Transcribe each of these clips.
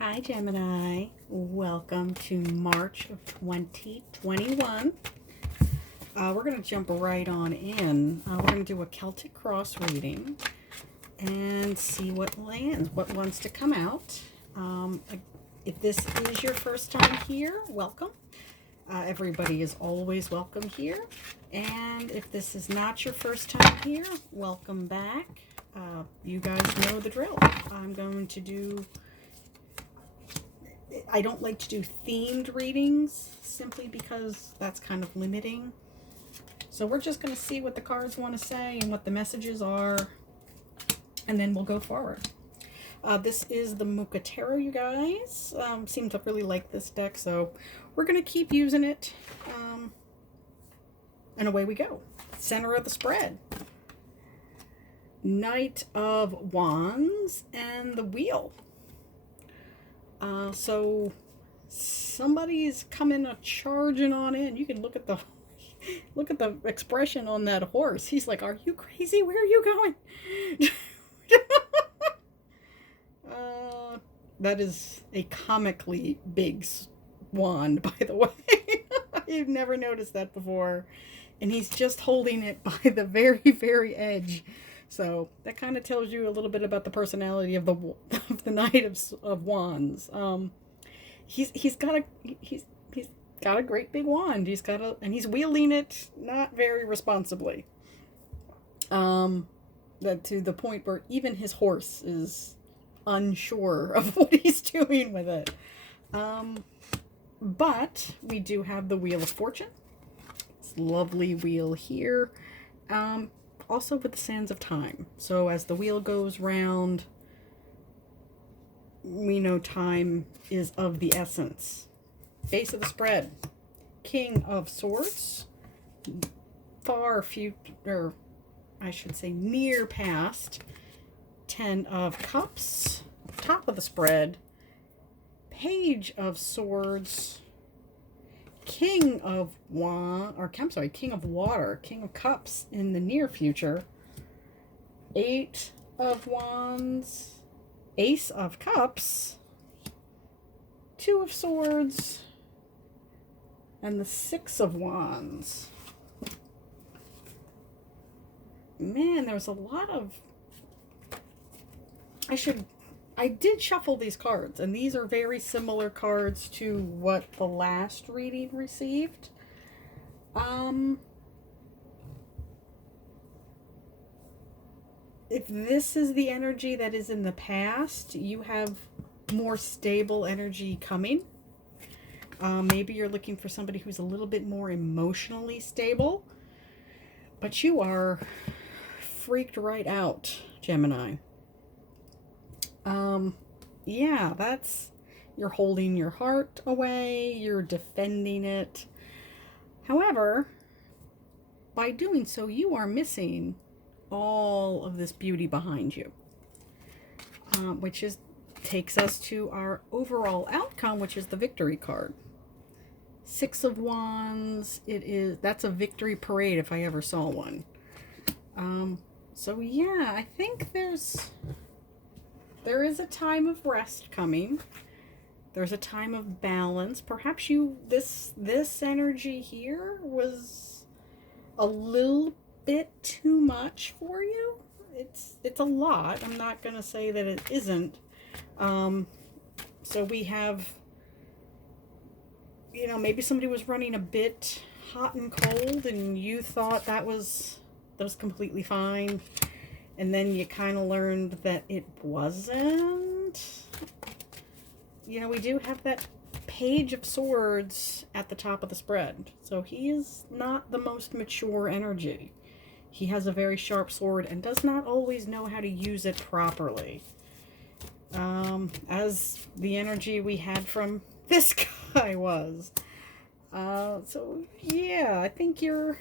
Hi Gemini, welcome to March of 2021. We're going to jump right on in. We're going to do a Celtic cross reading and see what lands, what wants to come out. If this is your first time here, welcome. Everybody is always welcome here. And if this is not your first time here, welcome back. You guys know the drill. I'm going to do... I don't like to do themed readings simply because that's kind of limiting. So we're just going to see what the cards want to say and what the messages are, and then we'll go forward. This is the Mukatero, you guys. Seem to really like this deck, so we're going to keep using it. And away we go. Center of the spread. Knight of Wands and the Wheel. So somebody's coming charging on in. You can look at the expression on that horse. He's like, "Are you crazy? Where are you going?" That is a comically big wand, by the way. I've never noticed that before. And he's just holding it by the very, very edge. So that kind of tells you a little bit about the personality of the Knight of Wands. He's got a great big wand. And he's wielding it not very responsibly. That to the point where even his horse is unsure of what he's doing with it. But we do have the Wheel of Fortune. This lovely wheel here. Also with the sands of time. So as the wheel goes round, we know time is of the essence. Base of the spread. King of Swords. Far future, or I should say near past. 10 of Cups. Top of the spread. Page of Swords. King of King of Water, King of Cups in the near future. 8 of Wands, Ace of Cups, 2 of Swords, and the 6 of Wands. Man, there's a lot of... I did shuffle these cards, and these are very similar cards to what the last reading received. If this is the energy that is in the past, you have more stable energy coming. Maybe you're looking for somebody who's a little bit more emotionally stable, but you are freaked right out, Gemini. Yeah, you're holding your heart away, you're defending it. However, by doing so, you are missing all of this beauty behind you, which takes us to our overall outcome, which is the victory card. 6 of Wands, that's a victory parade if I ever saw one. So yeah, I think there is a time of rest coming. There's a time of balance. Perhaps this energy here was a little bit too much for you. It's a lot. I'm not going to say that it isn't. So we have, maybe somebody was running a bit hot and cold and you thought that was completely fine. And then you kind of learned that it wasn't. We do have that Page of Swords at the top of the spread. So he is not the most mature energy. He has a very sharp sword and does not always know how to use it properly. As the energy we had from this guy was. So yeah, I think you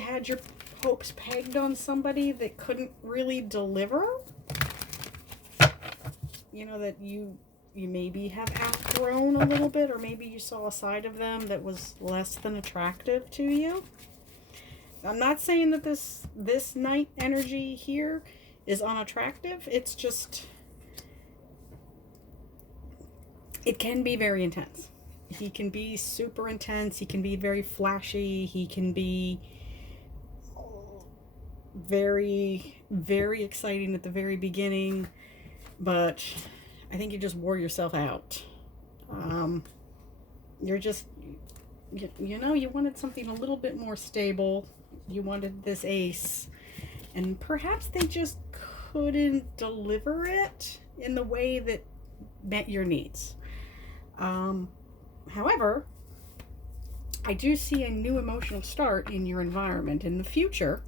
had your hopes pegged on somebody that couldn't really deliver. That you maybe have outgrown a little bit, or maybe you saw a side of them that was less than attractive to you. I'm not saying that this night energy here is unattractive. It's just it can be very intense. He can be super intense. He can be very flashy. He can be very, very exciting at the very beginning. But I think you just wore yourself out. You're just, you know, you wanted something a little bit more stable. You wanted this ace. And perhaps they just couldn't deliver it in the way that met your needs. However, I do see a new emotional start in your environment in the future.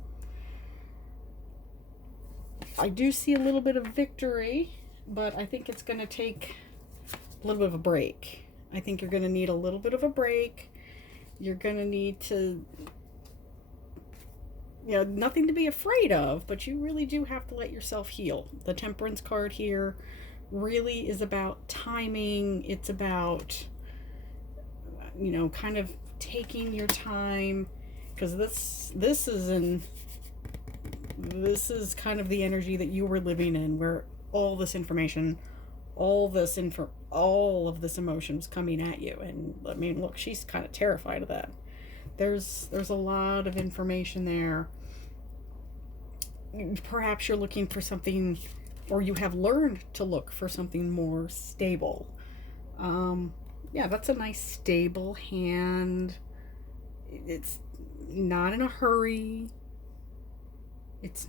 I do see a little bit of victory, but I think it's going to take a little bit of a break. I think you're going to need a little bit of a break. You're going to need to, you know, nothing to be afraid of, but you really do have to let yourself heal. The Temperance card here really is about timing. It's about, you know, kind of taking your time, because this is kind of the energy that you were living in, where all this information, all of this emotion was coming at you. And I mean, look, she's kind of terrified of that. There's a lot of information there. Perhaps you're looking for something, or you have learned to look for something more stable. Yeah, that's a nice stable hand. It's not in a hurry. It's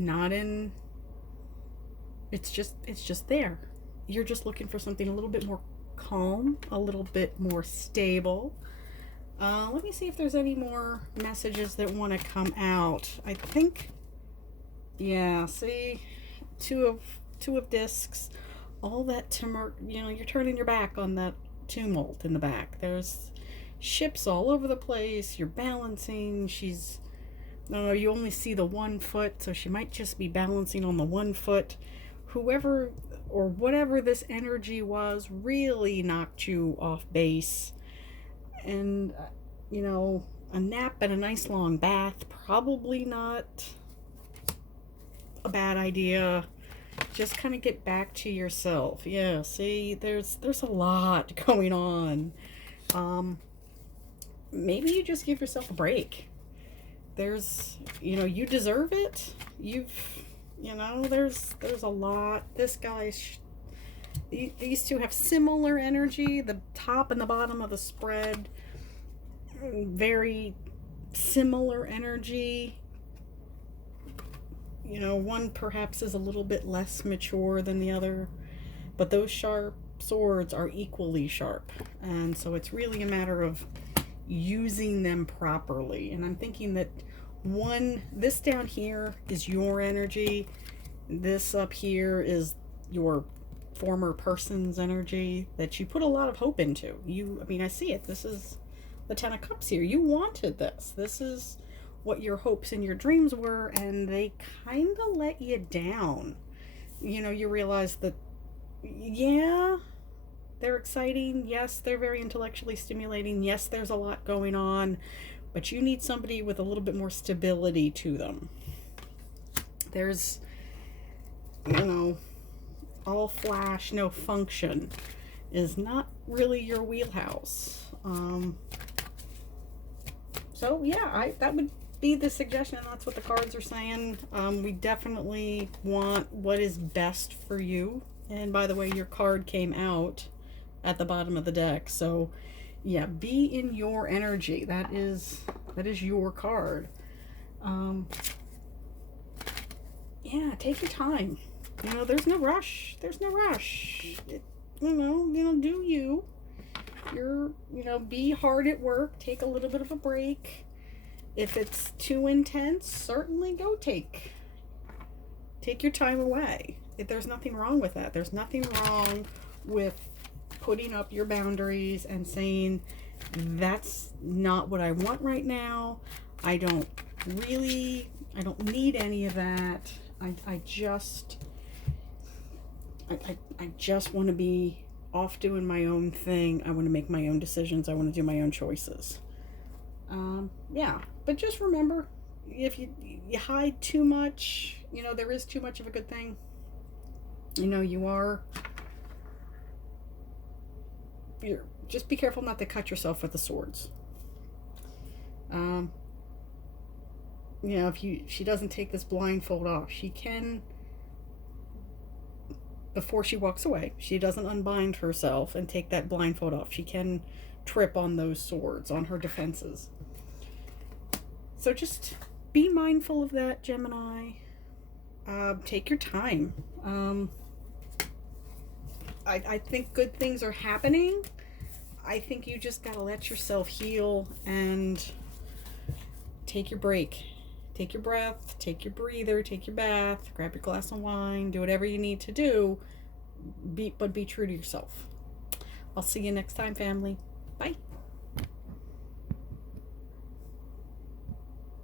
just there. You're just looking for something a little bit more calm, a little bit more stable. Let me see if there's any more messages that want to come out. I think, yeah, see, two of discs, all that tumult, you know, you're turning your back on that tumult in the back. There's ships all over the place. You're balancing. She's, no, you only see the 1 foot, so she might just be balancing on the 1 foot. Whoever or whatever this energy was really knocked you off base. And, you know, a nap and a nice long bath, probably not a bad idea. Just kind of get back to yourself. Yeah, see, there's a lot going on. Maybe you just give yourself a break. There's, you know, you deserve it. You know, there's a lot. This guy's, these two have similar energy. The top and the bottom of the spread, very similar energy. You know, one perhaps is a little bit less mature than the other, but those sharp swords are equally sharp. And so it's really a matter of using them properly. And I'm thinking that this down here is your energy. This up here is your former person's energy that you put a lot of hope into. I mean, I see it. This is the 10 of Cups here. You wanted this. This is what your hopes and your dreams were, and they kind of let you down. You know, you realize that, yeah, they're exciting. Yes, they're very intellectually stimulating. Yes, there's a lot going on, but you need somebody with a little bit more stability to them. There's, you know, all flash, no function is not really your wheelhouse. So yeah, that would be the suggestion. That's what the cards are saying. We definitely want what is best for you. And by the way, your card came out at the bottom of the deck. So yeah, be in your energy. That is your card. Yeah, take your time. You know, there's no rush. There's no rush. You know, do you. You know, be hard at work. Take a little bit of a break. If it's too intense, certainly go take your time away. There's nothing wrong with that. There's nothing wrong with putting up your boundaries and saying, that's not what I want right now. I don't need any of that. I just want to be off doing my own thing. I want to make my own decisions. I want to do my own choices. Yeah, but just remember, if you hide too much, you know, there is too much of a good thing. You know, you are just be careful not to cut yourself with the swords. You know, if she doesn't take this blindfold off, she can, before she walks away, she doesn't unbind herself and take that blindfold off. She can trip on those swords, on her defenses. So just be mindful of that, Gemini. Take your time. I think good things are happening. I think you just gotta let yourself heal and take your break. Take your breath, take your breather, take your bath, grab your glass of wine, do whatever you need to do, but be true to yourself. I'll see you next time, family. Bye.